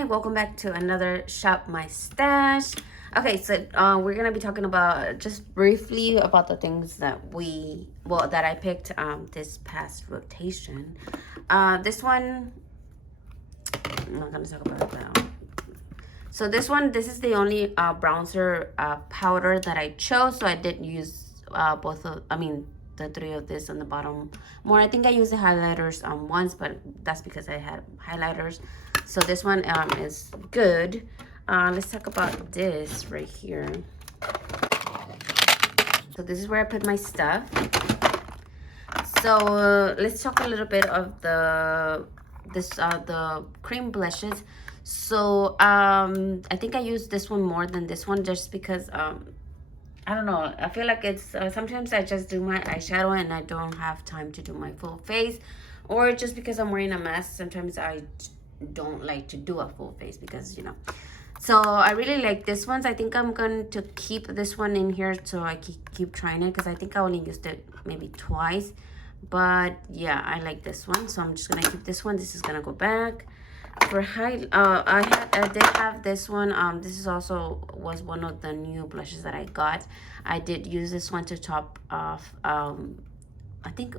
Hi, welcome back to another Shop My Stash. Okay, so we're gonna be talking about just briefly about the things that that I picked this past rotation. This one, I'm not gonna talk about that. So this is the only bronzer powder that I chose. So I did use the three of this on the bottom more. I think I used the highlighters once, but that's because I had highlighters. So this one is good. Let's talk about this right here. So this is where I put my stuff. So let's talk a little bit of the cream blushes. So I think I use this one more than this one just because I don't know. I feel like it's sometimes I just do my eyeshadow and I don't have time to do my full face, or just because I'm wearing a mask. Sometimes I don't like to do a full face because So I really like this ones. I think I'm going to keep this one in here so I keep trying it because I think I only used it maybe twice. But yeah, I like this one, so I'm just gonna keep this one. This is gonna go back. For I did have this one. This is also was one of the new blushes that I got. I did use this one to top off I think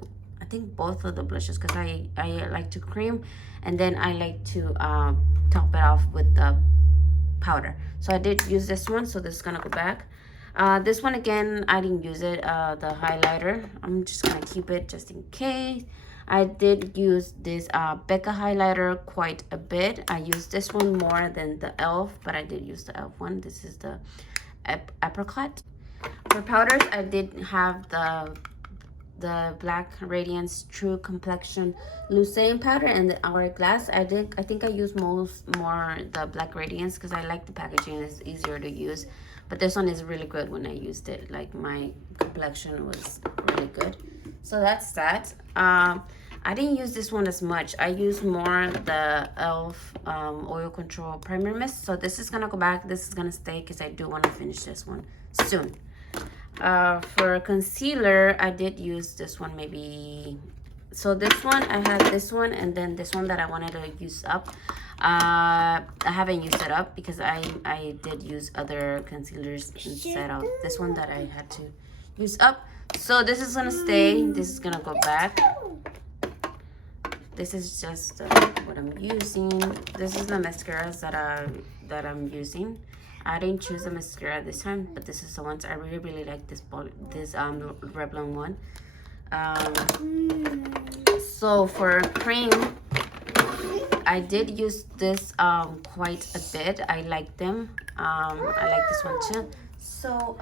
both of the blushes because I like to cream and then I like to top it off with the powder. So I did use this one, so this is gonna go back. This one again, I didn't use it, the highlighter. I'm just gonna keep it just in case. I did use this Becca highlighter quite a bit. I used this one more than the e.l.f., but I did use the e.l.f. one. This is the apricot. For powders, I did have the Black Radiance True Complexion Loose Setting Powder and the Hourglass. I think I used more the Black Radiance because I like the packaging. It's easier to use. But this one is really good when I used it. Like my complexion was really good. So that's that. I didn't use this one as much. I used more the e.l.f. Oil Control Primer Mist. So this is going to go back. This is going to stay because I do want to finish this one soon. For concealer, I did use this one maybe. So this one, I had this one and then this one that I wanted to use up. I haven't used it up because I did use other concealers instead of this one that I had to use up. So this is gonna stay. This is gonna go back. This is just what I'm using. This is the mascaras that I'm using. I didn't choose a mascara this time, but this is the ones I really like. This Revlon one. So for cream, I did use this quite a bit. I like them. I like this one too. So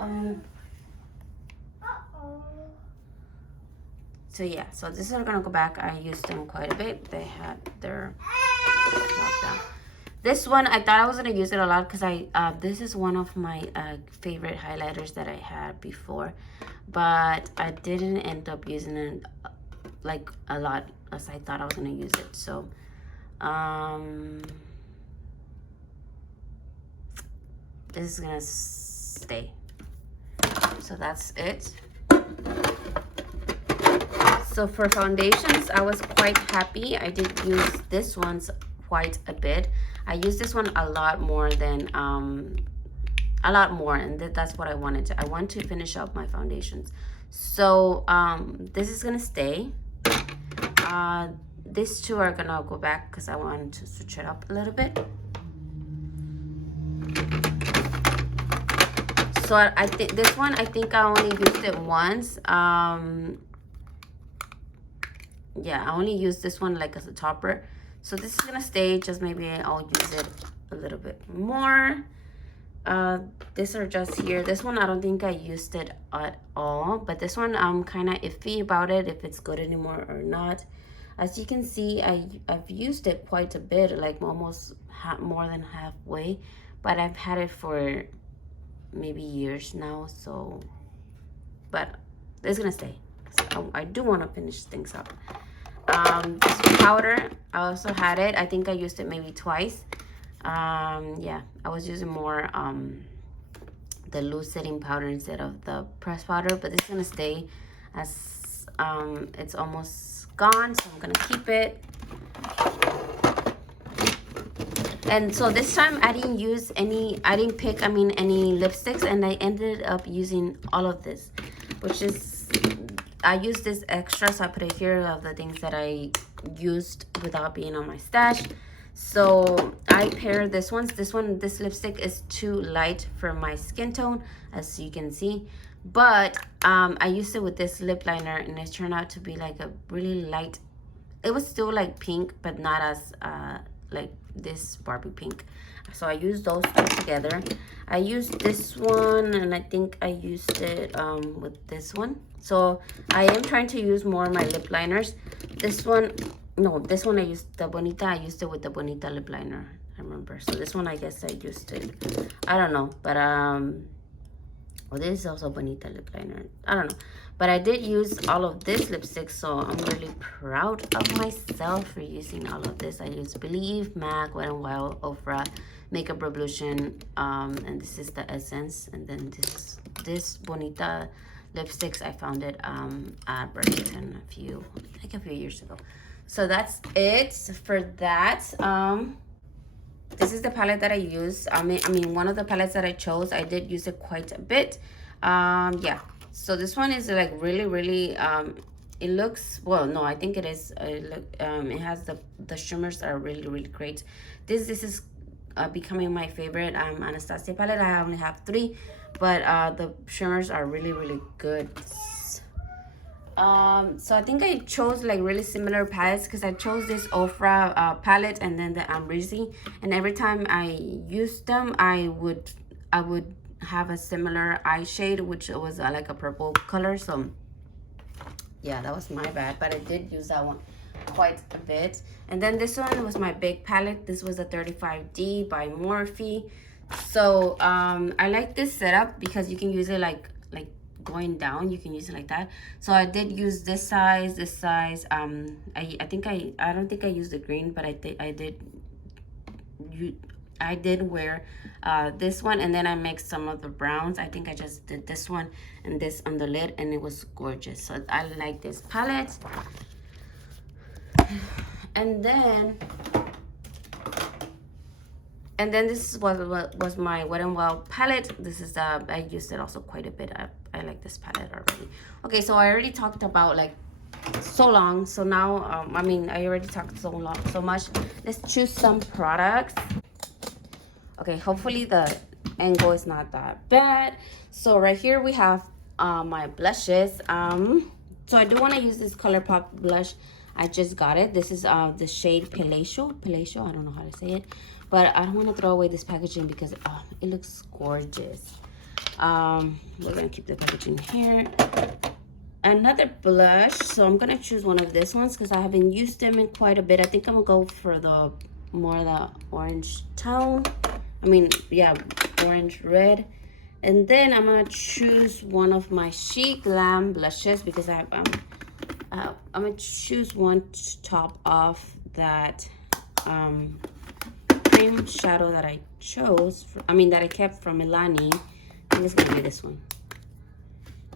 yeah, so this is gonna go back. I used them quite a bit. They had their lockdown. This one, I thought I was gonna use it a lot because this is one of my favorite highlighters that I had before, but I didn't end up using it like a lot as I thought I was gonna use it. So this is gonna stay. So that's it. So for foundations, I was quite happy. I did use this one's quite a bit. I used this one a lot more, and that's what I wanted to. I want to finish up my foundations. So this is gonna stay. These two are gonna go back because I want to switch it up a little bit. So I think this one, I think I only used it once. Yeah, I only used this one like as a topper. So this is gonna stay, just maybe I'll use it a little bit more. These are just here. This one, I don't think I used it at all, but this one I'm kind of iffy about it, if it's good anymore or not. As you can see, I've used it quite a bit, like almost more than halfway, but I've had it for maybe years now. So, but it's gonna stay. So I do want to finish things up. This powder, I also had it. I think I used it maybe twice. Yeah, I was using more the loose setting powder instead of the pressed powder, but this is gonna stay as it's almost gone, so I'm gonna keep it. And so this time I didn't use any, I didn't pick, any lipsticks, and I ended up using all of this, which is, I used this extra, so I put it here of the things that I used without being on my stash. So I paired this one. This lipstick is too light for my skin tone, as you can see. But I used it with this lip liner, and it turned out to be like a really light, it was still like pink, but not as like this Barbie pink. So I used those two together. I used this one, and I think I used it with this one. So I am trying to use more of my lip liners. This one, no, this one I used the Bonita. I used it with the Bonita lip liner, I remember. So this one, I guess I used it, I don't know, but well, this is also Bonita lip liner, I don't know. But I did use all of this lipstick, so I'm really proud of myself for using all of this. I used Believe, MAC, Wet n Wild, Ofra, Makeup Revolution, and this is the Essence. And then this Bonita lipsticks, I found it at Burlington a few years ago. So that's it for that. This is the palette that I used. I mean, one of the palettes that I chose, I did use it quite a bit. Yeah. So this one is like really, it looks, well, no, I think it is. It has the shimmers are really great. This is becoming my favorite Anastasia palette. I only have 3, but the shimmers are really good. So I think I chose like really similar palettes, because I chose this Ofra palette and then the Ambrisi, and every time I used them, I would have a similar eye shade, which was like a purple color. So yeah, that was my bad, but I did use that one quite a bit. And then this one was my big palette. This was a 35D by Morphe. So I like this setup because you can use it like going down, you can use it like that. So I did use this size, I don't think I used the green, but I did wear this one, and then I mixed some of the browns. I think I just did this one and this on the lid, and it was gorgeous. So I like this palette. And then this was my Wet n Wild palette. This is I used it also quite a bit. I like this palette already. Okay, so I already talked about like so long. So now I already talked so much. Let's choose some products. Okay, hopefully the angle is not that bad. So right here we have my blushes. So I do want to use this ColourPop blush. I just got it. This is the shade Palatial. I don't know how to say it, but I don't want to throw away this packaging because it looks gorgeous. We're gonna keep the packaging here. Another blush. So I'm gonna choose one of these ones because I haven't used them in quite a bit. I think I'm gonna go for the orange tone. Orange red. And then I'm gonna choose one of my Chic Glam blushes because I'm gonna choose one to top off that cream shadow that I chose. That I kept from Milani. I think it's gonna be this one.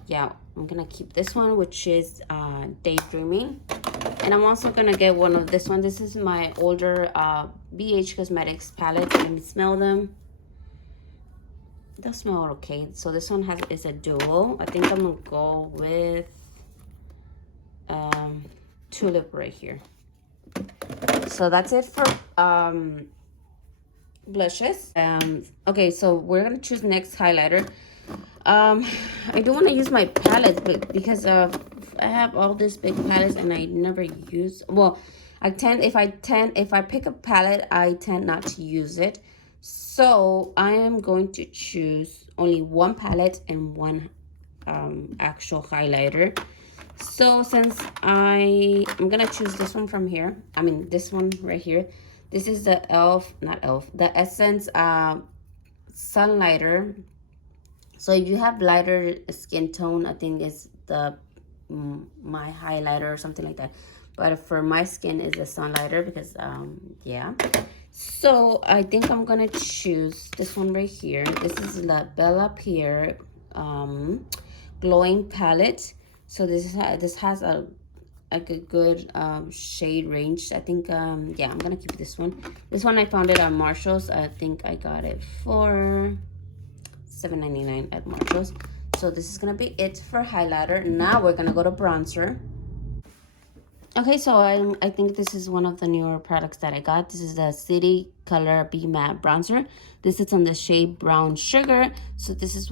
Yeah, I'm gonna keep this one, which is Daydreaming. And I'm also gonna get one of this one. This is my older BH Cosmetics palette. You can smell them. They smell okay. So this one is a duo. I think I'm gonna go with Tulip right here. So that's it for blushes. Okay, so we're gonna choose next highlighter. I do want to use my palettes, but because I have all these big palettes and I never use, well, if I pick a palette, I tend not to use it. So I am going to choose only one palette and one actual highlighter. So since I'm gonna choose this one from here, this one right here. This is the the Essence Sunlighter. So if you have lighter skin tone, I think it's my highlighter or something like that. But for my skin is a Sunlighter because yeah. So I think I'm gonna choose this one right here. This is the Bella Pierre glowing palette. So this has a a good shade range. I think yeah, I'm gonna keep this one. This one I found it at Marshall's. I think I got it for $7.99 at Marshall's. So this is gonna be it for highlighter. Now we're gonna go to bronzer. Okay, so I think this is one of the newer products that I got. This is the City Color Be Matte Bronzer. This is on the shade Brown Sugar. So this is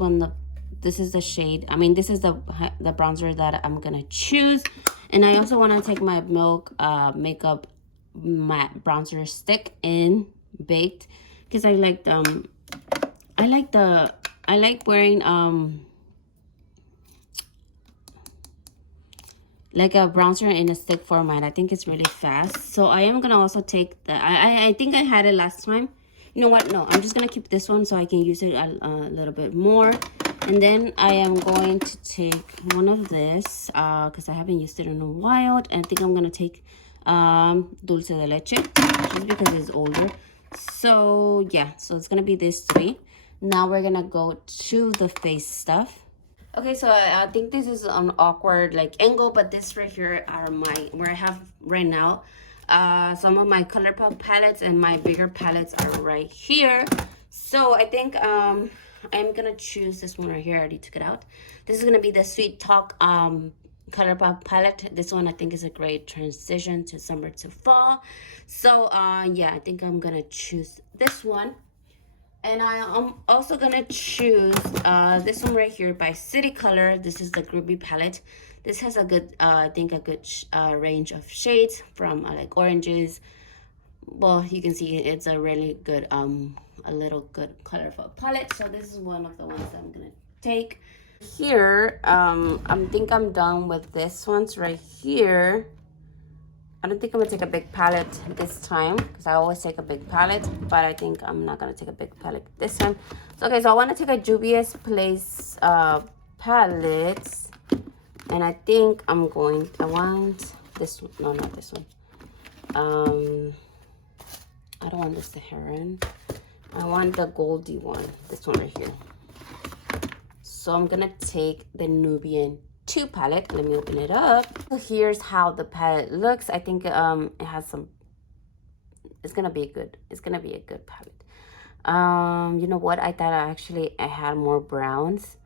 this is the shade. I mean, this is the bronzer that I'm gonna choose. And I also want to take my Milk Makeup Matte Bronzer Stick in baked because I like wearing like a bronzer in a stick format. I think it's really fast. So I am gonna also take the I think I had it last time. You know what? No, I'm just gonna keep this one so I can use it a little bit more. And then I am going to take one of this because I haven't used it in a while. And I think I'm gonna take Dulce de Leche just because it's older. So yeah, so it's gonna be this three. Now we're gonna go to the face stuff. Okay, so I think this is an awkward like angle, but this right here are where I have right now. Some of my ColourPop palettes and my bigger palettes are right here. So I think I'm gonna choose this one right here. I already took it out. This is gonna be the Sweet Talk ColourPop palette. This one I think is a great transition to summer to fall. So yeah, I think I'm gonna choose this one. And I am also gonna choose this one right here by City Color. This is the Groovy palette. This has a good, I think a good range of shades from like oranges. Well, you can see it's a really good, a little good colorful palette. So this is one of the ones that I'm gonna take. Here, I think I'm done with this ones right here. I don't think I'm gonna take a big palette this time because I always take a big palette, but I think I'm not gonna take a big palette this time. So okay, so I want to take a Juvia's Place palette, and I think I want this one. No, not this one. I don't want this the heron. I want the Goldie one. This one right here. So I'm gonna take the Nubian 2 palette. Let me open it up. So here's how the palette looks. I think it has some, it's gonna be a good palette. You know what, I thought I had more browns,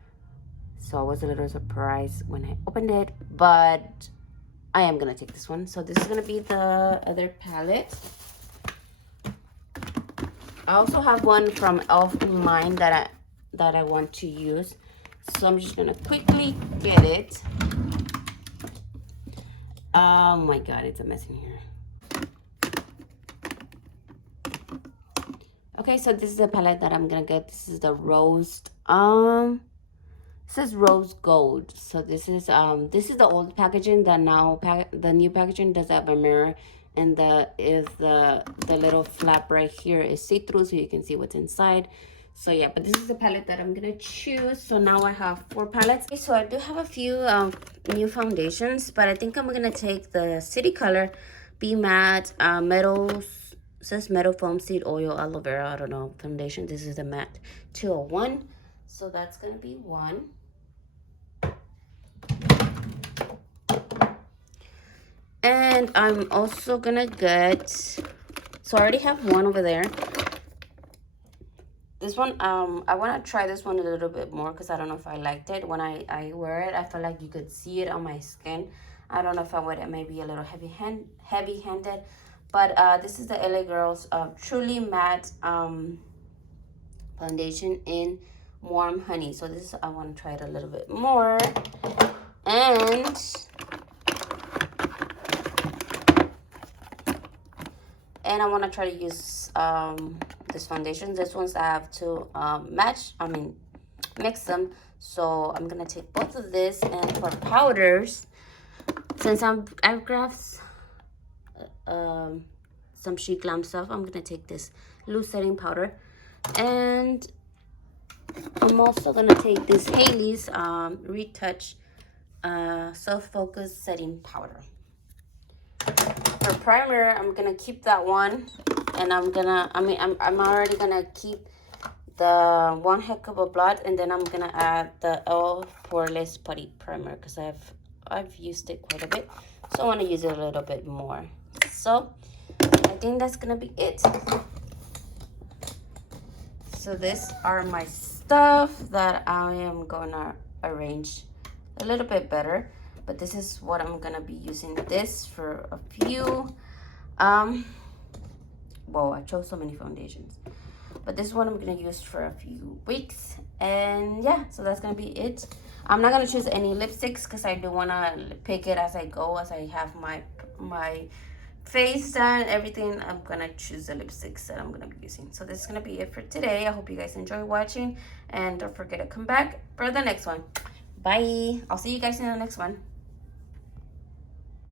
so I was a little surprised when I opened it, but I am gonna take this one. So this is gonna be the other palette. I also have one from Elf in mind that I want to use. So I'm just gonna quickly get it. Oh my god, it's a mess in here. Okay, so this is the palette that I'm gonna get. This is the rose. It says rose gold. So this is the old packaging. The new packaging does have a mirror, and the little flap right here is see-through, so you can see what's inside. So yeah, but this is the palette that I'm gonna choose. So now I have 4 palettes. Okay, so I do have a few new foundations, but I think I'm gonna take the City Color Be Matte says Metal Foam Seed Oil Aloe Vera, I don't know, foundation. This is the matte 201. So that's gonna be one. And I'm also gonna get, so I already have one over there. This one, I want to try this one a little bit more because I don't know if I liked it. When I wear it, I feel like you could see it on my skin. I don't know if I would, it may be a little heavy-handed. But this is the LA Girls Truly Matte Foundation in Warm Honey. So this is, I want to try it a little bit more. And I want to try to use this foundation. This one's I have to mix them. So I'm gonna take both of this, and for powders, since I've grabbed some Chic Glam stuff, I'm gonna take this loose setting powder, and I'm also gonna take this Hailey's Retouch Self Focus Setting Powder. For primer, I'm gonna keep that one, and I'm already gonna keep the One Heck of a Blot, and then I'm gonna add the Poreless Putty Primer because I've used it quite a bit. So I want to use it a little bit more. So I think that's gonna be it. So these are my stuff that I am gonna arrange a little bit better, but this is what I'm gonna be using this for a few whoa, I chose so many foundations, but this is what I'm gonna use for a few weeks. And yeah, so that's gonna be it. I'm not gonna choose any lipsticks because I do wanna pick it as I go, as I have my face done, everything. I'm gonna choose the lipsticks that I'm gonna be using. So this is gonna be it for today. I hope you guys enjoy watching, and don't forget to come back for the next one. Bye. I'll see you guys in the next one.